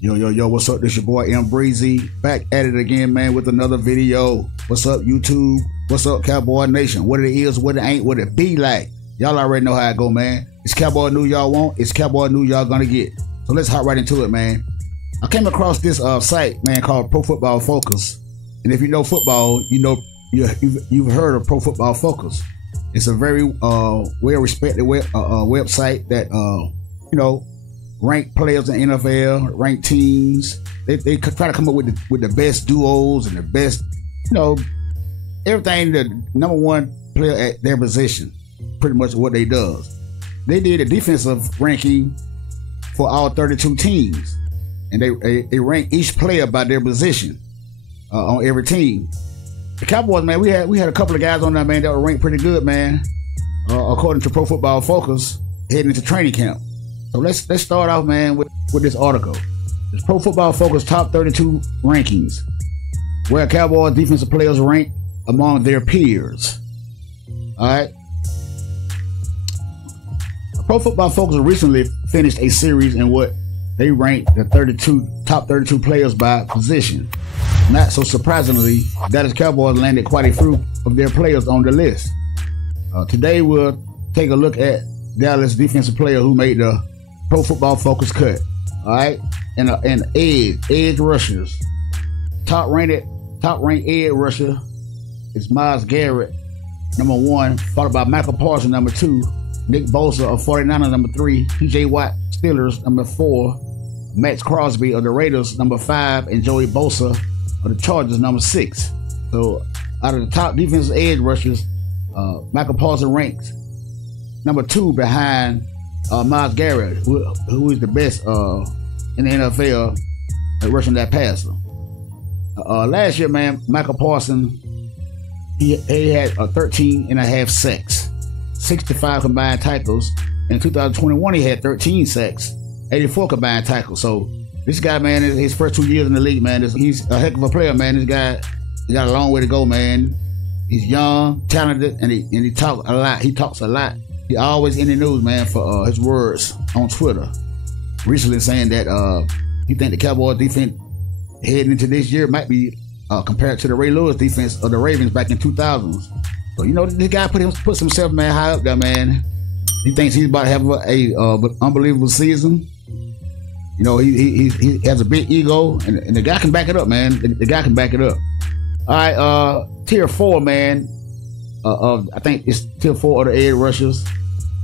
Yo, what's up? This your boy M Breezy, back at it again, man, with another video. What's up, YouTube? What's up, Cowboy Nation? What it is, what it ain't, what it be like. Y'all already know how it go, man. It's Cowboy news y'all want, it's Cowboy news y'all gonna get. So let's hop right into it, man. I came across this site, man, called Pro Football Focus. And if you know football, you know you've heard of Pro Football Focus. It's a very well-respected website that rank players in NFL, rank teams. They try to come up with the best duos and the best, everything. The number one player at their position, pretty much what they does. They did a defensive ranking for all 32 teams, and they rank each player by their position on every team. The Cowboys, man, we had a couple of guys on there, man, that were ranked pretty good, man, according to Pro Football Focus, heading into training camp. So let's start off, man, with this article. It's Pro Football Focus top 32 rankings, where Cowboys defensive players rank among their peers. All right. Pro Football Focus recently finished a series in what they ranked the top 32 players by position. Not so surprisingly, Dallas Cowboys landed quite a few of their players on the list. Today we'll take a look at Dallas defensive player who made the Pro Football Focus cut. All right, and edge rushers. Top ranked edge rusher is Myles Garrett, number 1, followed by Michael Parsons, number 2, Nick Bosa of 49ers, number 3, P.J. Watt, Steelers, number 4, Max Crosby of the Raiders, number 5, and Joey Bosa of the Chargers, number 6. So out of the top defensive edge rushers, Michael Parsons ranks number 2 behind Myles Garrett, who is the best in the NFL at rushing that passer. Last year, man, Michael Parsons, he had 13 and a half sacks, 65 combined tackles. In 2021, he had 13 sacks, 84 combined tackles. So this guy, man, his first 2 years in the league, man, he's a heck of a player, man. This guy, he got a long way to go, man. He's young, talented, and he talks a lot. He talks a lot. He always in the news, man, for his words on Twitter. Recently saying that he think the Cowboys defense heading into this year might be compared to the Ray Lewis defense of the Ravens back in 2000s. So, this guy puts himself, man, high up there, man. He thinks he's about to have a unbelievable season. He has a big ego, and the guy can back it up, man. The guy can back it up. All right, tier 4, man. I think it's tier 4 of the edge rushers.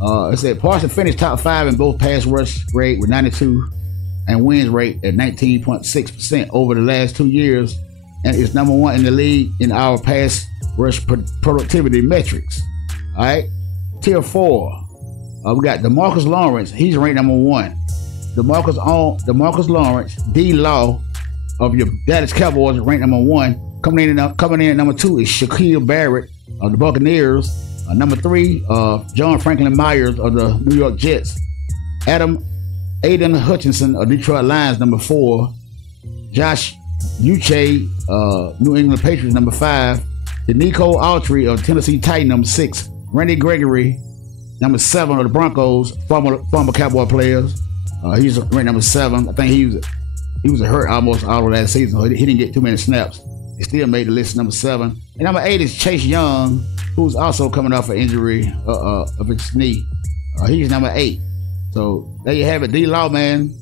It said Parsons finished top 5 in both pass rush rate with 92 and wins rate at 19.6% over the last 2 years, and is number 1 in the league in our pass rush productivity metrics. All right, tier 4. We got DeMarcus Lawrence. He's ranked number 1. DeMarcus Lawrence, D-Law of your Dallas Cowboys, ranked number 1. Coming in at number 2 is Shaquille Barrett of the Buccaneers. Number 3, John Franklin Myers of the New York Jets. Aiden Hutchinson of Detroit Lions, number 4. Josh Uche, New England Patriots, number 5. Denico Autry of Tennessee Titans, number 6. Randy Gregory, number 7 of the Broncos, former Cowboy players. He's ranked number 7. I think he was hurt almost all of last season, so he didn't get too many snaps. He still made the list, number 7. And number 8 is Chase Young, who's also coming off an injury of his knee. He's number 8. So there you have it. D-Law, man.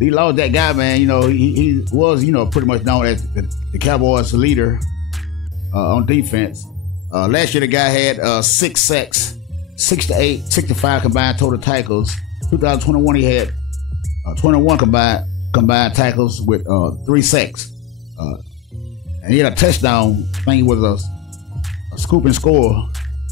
D-Law is that guy, man. He was, pretty much known as the Cowboys' leader on defense. Last year, the guy had 6 sacks, 68, 65 combined total tackles. 2021, he had 21 combined tackles with 3 sacks. And he had a touchdown. I think he was a scoop and score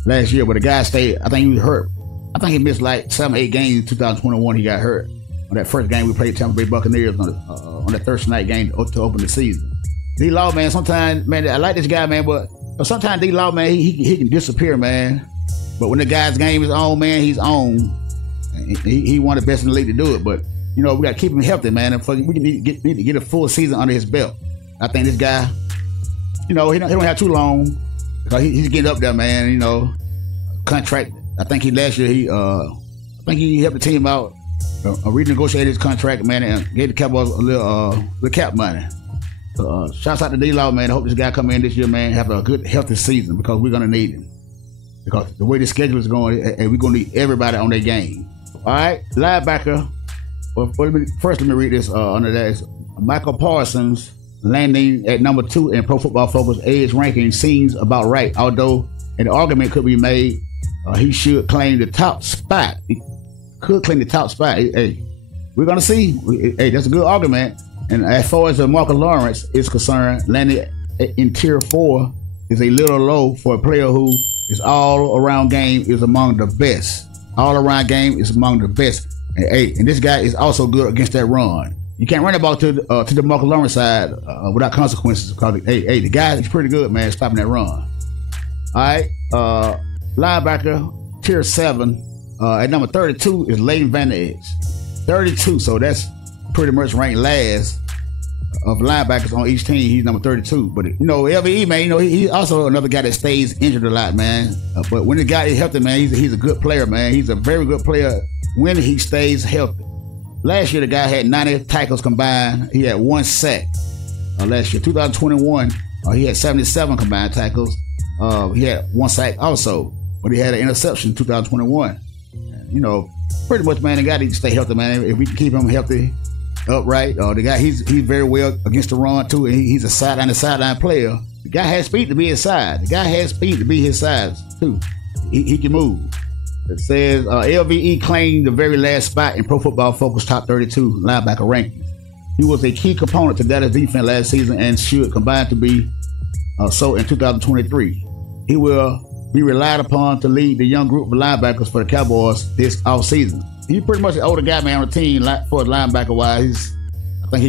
last year, but the guy stayed. I think he was hurt. I think he missed like 7-8 games in 2021. He got hurt on that first game we played Tampa Bay Buccaneers on that Thursday night game to open the season. D-Law, man, sometimes, man, I like this guy, man, but sometimes D-Law, man, he can disappear, man. But when the guy's game is on, man, he's on. And he one of the best in the league to do it. But we got to keep him healthy, man. And we need to get a full season under his belt. I think this guy, he don't have too long because he's getting up there, man. Contract. I think last year he helped the team out renegotiated his contract, man, and gave the Cowboys a little cap money. Shouts out to D-Law, man. I hope this guy come in this year, man, have a good, healthy season because we're going to need him. Because the way the schedule is going, we're going to need everybody on their game. All right, linebacker. Well, let me read this under that. It's Michael Parsons landing at number 2 in Pro Football Focus edge ranking seems about right, although an argument could be made he should claim the top spot. He could claim the top spot. Hey, we're going to see. Hey, that's a good argument. And as far as Marcus Lawrence is concerned, landing in tier 4 is a little low for a player who is all-around game is among the best. All-around game is among the best. And this guy is also good against that run. You can't run the ball to the Marcus Lawrence side without consequences because, the guy is pretty good, man, stopping that run. All right, linebacker, tier 7. At number 32 is Leighton Van Der Esch. 32, so that's pretty much ranked last of linebackers on each team. He's number 32. But, LVE, man, he's also another guy that stays injured a lot, man. But when the guy is healthy, man, he's a good player, man. He's a very good player when he stays healthy. Last year, the guy had 90 tackles combined. He had 1 sack. Last year, 2021, he had 77 combined tackles. He had 1 sack also, but he had an interception in 2021. Pretty much, man, the guy needs to stay healthy, man. If we can keep him healthy, upright, the guy, he's very well against the run, too, and he's a sideline player. The guy has speed to be his size. Too. He can move. It says LVE claimed the very last spot in Pro Football Focus top 32 linebacker rankings. He was a key component to Dallas defense last season and should combine to be so in 2023. He will be relied upon to lead the young group of linebackers for the Cowboys this offseason. He's pretty much the older guy, man, on the team for linebacker wise. I think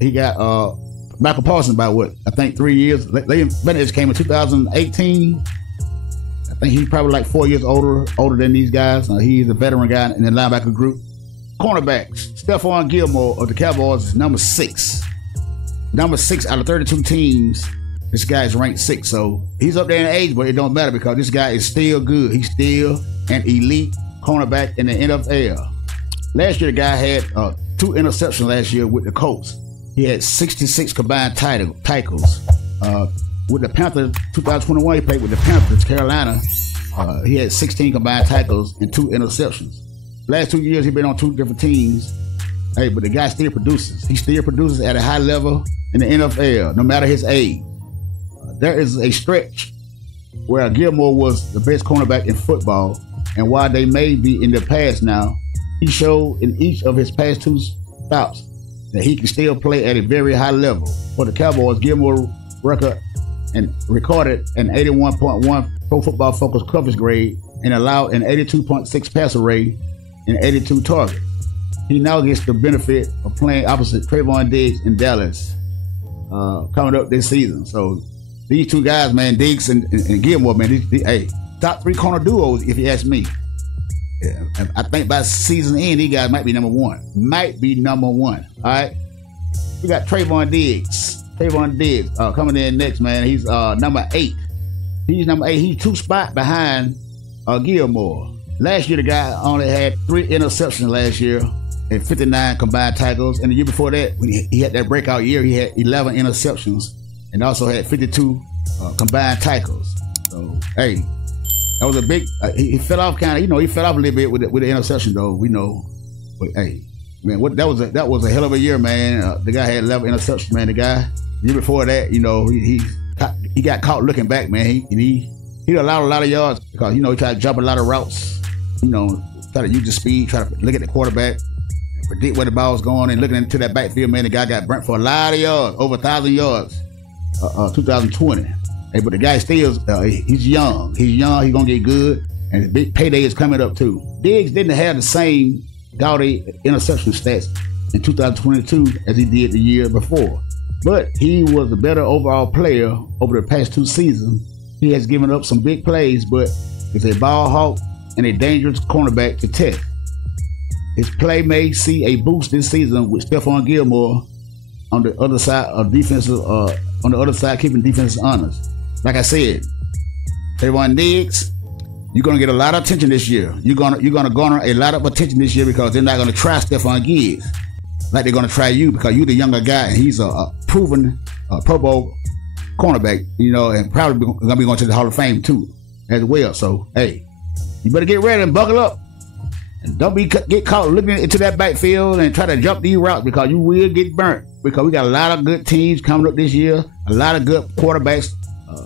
he got Michael Parsons by 3 years. Leighton Van Der Esch came in 2018. I think he's probably like 4 years older than these guys. He's a veteran guy in the linebacker group. Cornerbacks, Stephon Gilmore of the Cowboys is number 6. Number 6 out of 32 teams. This guy is ranked 6, so he's up there in age, but it don't matter because this guy is still good. He's still an elite cornerback in the NFL. Last year, the guy had 2 interceptions last year with the Colts. He had 66 combined tackles. With the Panthers, 2021, he played with the Panthers, Carolina. He had 16 combined tackles and 2 interceptions. Last 2 years, he's been on 2 different teams. Hey, but the guy still produces. He still produces at a high level in the NFL, no matter his age. There is a stretch where Gilmore was the best cornerback in football, and while they may be in the past now, he showed in each of his past 2 stops that he can still play at a very high level. For the Cowboys, Gilmore recorded an 81.1 Pro Football Focus coverage grade and allowed an 82.6 passer rate and 82 targets. He now gets the benefit of playing opposite Trayvon Diggs in Dallas coming up this season. So these 2 guys, man, Diggs and Gilmore, man, hey, top 3 corner duos, if you ask me. Yeah, I think by season end, these guys might be number 1. All right? We got Trayvon Diggs. Coming in next, man. He's number 8. He's 2 spots behind Gilmore. Last year, the guy only had 3 interceptions last year and 59 combined tackles. And the year before that, when he had that breakout year, he had 11 interceptions and also had 52 combined tackles. So, hey, that was a big. He fell off kind of. He fell off a little bit with the interception, though. We know, but hey, man, that was a hell of a year, man. The guy had 11 interceptions, man. The guy the year before that, he got caught looking back, man. He allowed a lot of yards because he tried to jump a lot of routes. Try to use the speed, try to look at the quarterback, predict where the ball was going, and looking into that backfield, man. The guy got burnt for a lot of yards, over 1,000 yards, 2020. Hey, but the guy still, he's young. He's gonna get good, and the big payday is coming up too. Diggs didn't have the same gaudy interception stats in 2022 as he did the year before, but he was a better overall player over the past 2 seasons. He has given up some big plays, but is a ball hawk and a dangerous cornerback to test. His play may see a boost this season with Stephon Gilmore on the other side of defensive, keeping defenses honest. Like I said, Trayvon Diggs, You're gonna get a lot of attention this year. You're gonna garner a lot of attention this year because they're not gonna try Stephon Diggs like they're gonna try you because you're the younger guy and he's a proven Pro Bowl cornerback, you know, and probably gonna be going to the Hall of Fame too as well. So hey, you better get ready and buckle up. And don't get caught looking into that backfield and try to jump these routes because you will get burnt. Because we got a lot of good teams coming up this year, a lot of good quarterbacks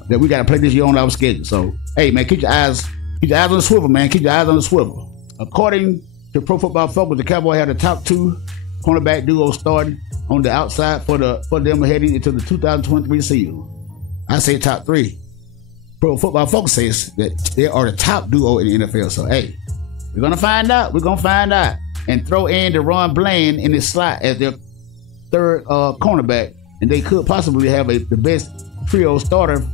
that we got to play this year on our schedule. So hey man, keep your eyes on the swivel, man. Keep your eyes on the swivel. According to Pro Football Focus, the Cowboys have the top 2 cornerback duo starting on the outside for them heading into the 2023 season. I say top 3. Pro Football Focus says that they are the top duo in the NFL. So hey, we're gonna find out. And throw in DeRon Bland in the slot as their 3rd cornerback, and they could possibly have the best trio starting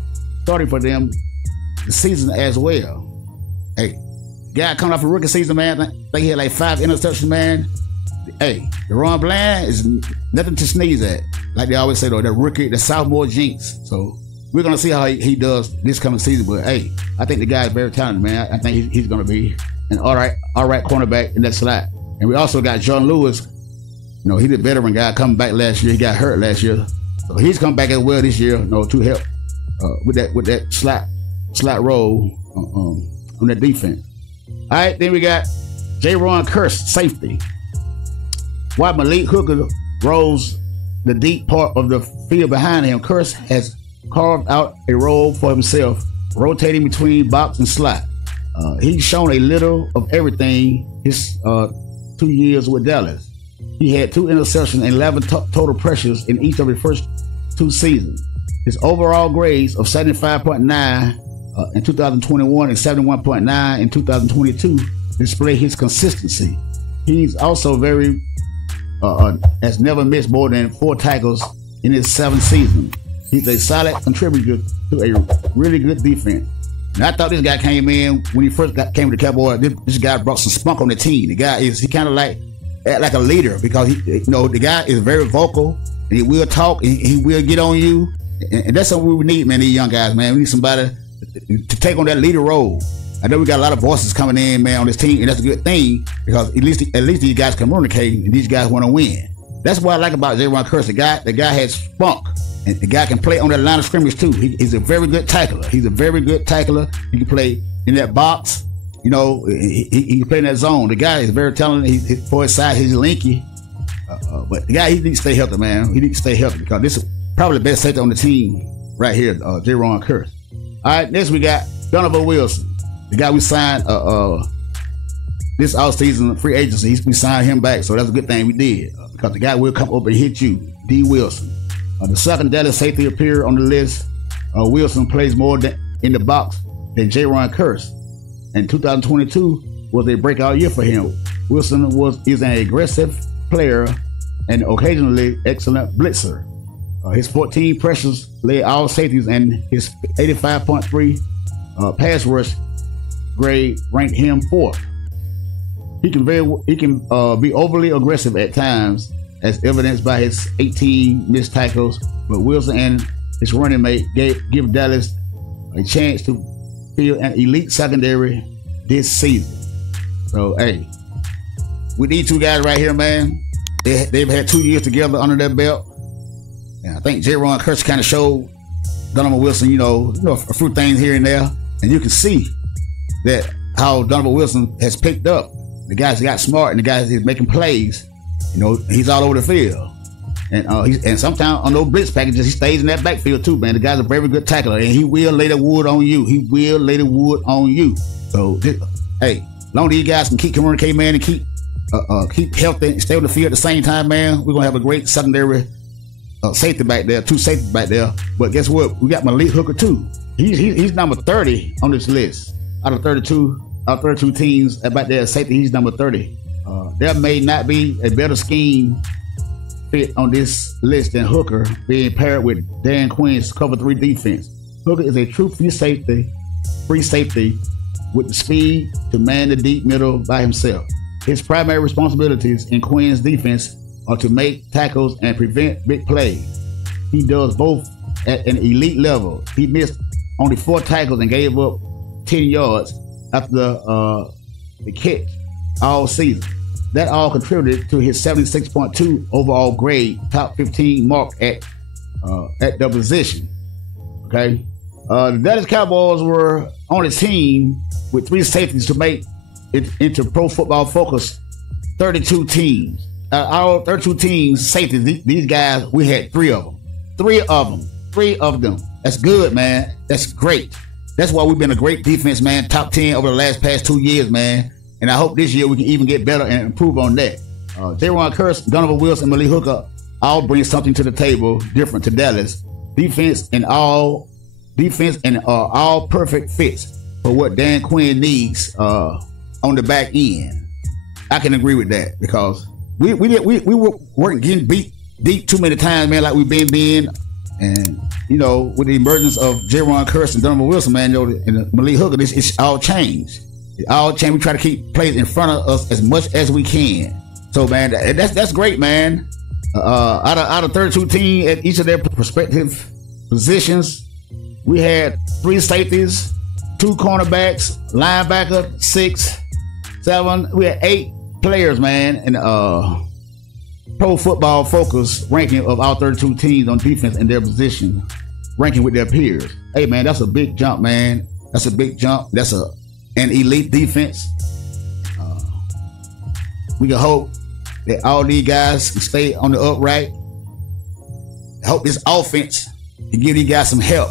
for them the season as well. Hey, guy coming off a rookie season, man. I think he had like 5 interceptions, man. Hey, DeRon Bland is nothing to sneeze at. Like they always say, though, the rookie, the sophomore jinx. So we're going to see how he does this coming season. But hey, I think the guy is very talented, man. I think he's going to be an all right cornerback in that slot. And we also got John Lewis. You know, he's a veteran guy coming back last year. He got hurt last year. So he's come back as well this year, you know, to help with that slot role on that defense. All right, then we got Jaron Kearse, safety. While Malik Hooker rolls the deep part of the field behind him, Kearse has carved out a role for himself, rotating between box and slot. He's shown a little of everything his 2 years with Dallas. He had 2 interceptions and 11 total pressures in each of his first 2 seasons. His overall grades of 75.9 in 2021 and 71.9 in 2022 display his consistency. He's also has never missed more than 4 tackles in his 7th season. He's a solid contributor to a really good defense. And I thought this guy came in when he first came to the Cowboys. This guy brought some spunk on the team. The guy he kind of act like a leader because the guy is very vocal and he will talk and he will get on you. And that's something we need, man. These young guys, man. We need somebody to take on that leader role. I know we got a lot of voices coming in, man, on this team, and that's a good thing because at least these guys communicate and these guys want to win. That's what I like about Jaron Kearse. The guy has spunk. And the guy can play on that line of scrimmage too. He's a very good tackler. He can play in that box. You know, he can play in that zone. The guy is very talented. For his size, he's lanky. But the guy, he needs to stay healthy, man. He needs to stay healthy because this is probably the best safety on the team right here, Jaron Kearse. All right, next we got Donovan Wilson, the guy we signed this offseason free agency. We signed him back, so that's a good thing we did because the guy will come up and hit you, D. Wilson. The second Dallas safety appeared on the list. Wilson plays more in the box than Jaron Kearse. And 2022 was a breakout year for him. Wilson is an aggressive player and occasionally excellent blitzer. His 14 pressures led all safeties, and his 85.3 pass rush grade ranked him 4th. He can be overly aggressive at times, as evidenced by his 18 missed tackles, but Wilson and his running mate give Dallas a chance to field an elite secondary this season. So, hey, with these 2 guys right here, man, they've had 2 years together under their belt. And I think Jaron Kearse kind of showed Donovan Wilson, you know, a few things here and there. And you can see that how Donovan Wilson has picked up. The guys got smart and the guys is making plays. You know, he's all over the field. And sometimes on those blitz packages, he stays in that backfield too, man. The guy's a very good tackler, and he will lay the wood on you. So, hey, long as these guys can keep communicating, man, and keep healthy and stay on the field at the same time, man, we're going to have a great secondary safety back there, 2 safeties back there. But guess what? We got Malik Hooker too. He's number 30 on this list. Out of 32 teams back there at safety, he's number 30. There may not be a better scheme fit on this list than Hooker being paired with Dan Quinn's cover 3 defense. Hooker is a true free safety with the speed to man the deep middle by himself. His primary responsibilities in Quinn's defense are to make tackles and prevent big plays. He does both at an elite level. He missed only 4 tackles and gave up 10 yards after the catch all season. That all contributed to his 76.2 overall grade, top 15 mark at the position. Okay, the Dallas Cowboys were on a team with 3 safeties to make it into Pro Football Focus 32 teams. Our 32 teams safeties, these guys, we had 3 of them. 3 of them. That's good, man. That's great. That's why we've been a great defense, man. Top 10 over the past 2 years, man. And I hope this year we can even get better and improve on that. Jaron Kearse, Donovan Wilson, and Malik Hooker all bring something to the table different to Dallas. Defense and all perfect fits for what Dan Quinn needs on the back end. I can agree with that because we weren't getting beat deep too many times, man, like we've been. And, you know, with the emergence of Jaron Kearse and Donovan Wilson, man, you know, and Malik Hooker, it's all changed. It all changed. We try to keep plays in front of us as much as we can. So, man, that's great, man. Out of 32 teams at each of their respective positions, we had 3 safeties, 2 cornerbacks, linebacker, 6, 7. We had 8 players, man, and Pro Football Focus ranking of all 32 teams on defense in their position, ranking with their peers. Hey, man, that's a big jump, man. That's a big jump. That's an elite defense. We can hope that all these guys can stay on the upright. I hope this offense can give these guys some help.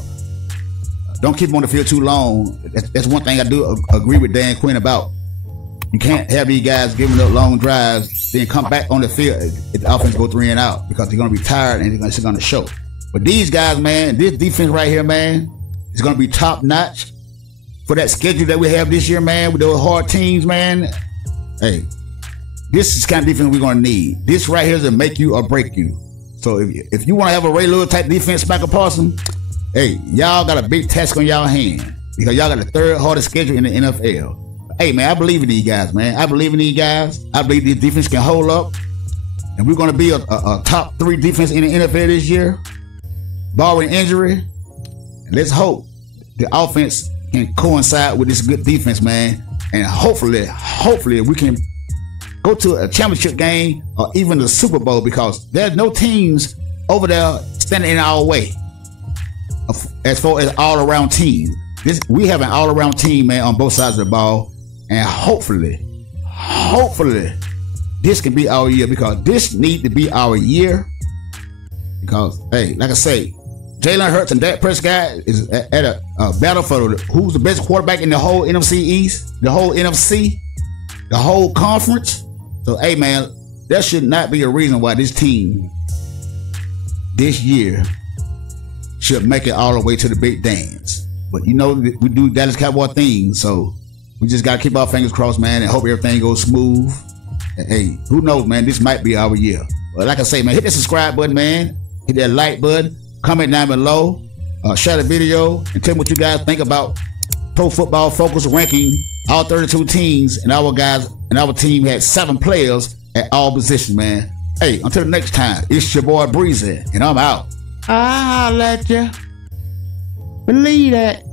Don't keep them on the field too long. That's one thing I do agree with Dan Quinn about. You can't have these guys giving up long drives, then come back on the field if the offense go 3 and out because they're going to be tired and it's going to show. But these guys, man, this defense right here, man, is going to be top notch for that schedule that we have this year, man, with those hard teams, man. Hey, this is the kind of defense we're going to need. This right here is to make you or break you. So if you want to have a Ray Lewis type defense, Michael Parsons, hey, y'all got a big task on y'all hand because y'all got the 3rd hardest schedule in the NFL. Hey, man, I believe in these guys, man. I believe in these guys. I believe this defense can hold up. And we're going to be a top 3 defense in the NFL this year, barring injury. And let's hope the offense can coincide with this good defense, man. And hopefully we can go to a championship game or even the Super Bowl because there's no teams over there standing in our way as far as all-around team. We have an all-around team, man, on both sides of the ball. And hopefully, this can be our year because this needs to be our year. Because, hey, like I say, Jalen Hurts and Dak Prescott is at a battle for who's the best quarterback in the whole NFC East, the whole NFC, the whole conference. So, hey, man, that should not be a reason why this team this year should make it all the way to the big dance. But, you know, we do Dallas Cowboy things, so we just got to keep our fingers crossed, man, and hope everything goes smooth. And, hey, who knows, man? This might be our year. But like I say, man, hit that subscribe button, man. Hit that like button. Comment down below. Share the video. And tell me what you guys think about Pro Football Focus ranking all 32 teams. And our guys and our team had 7 players at all positions, man. Hey, until the next time, it's your boy Breezy, and I'm out. I'll let you believe that.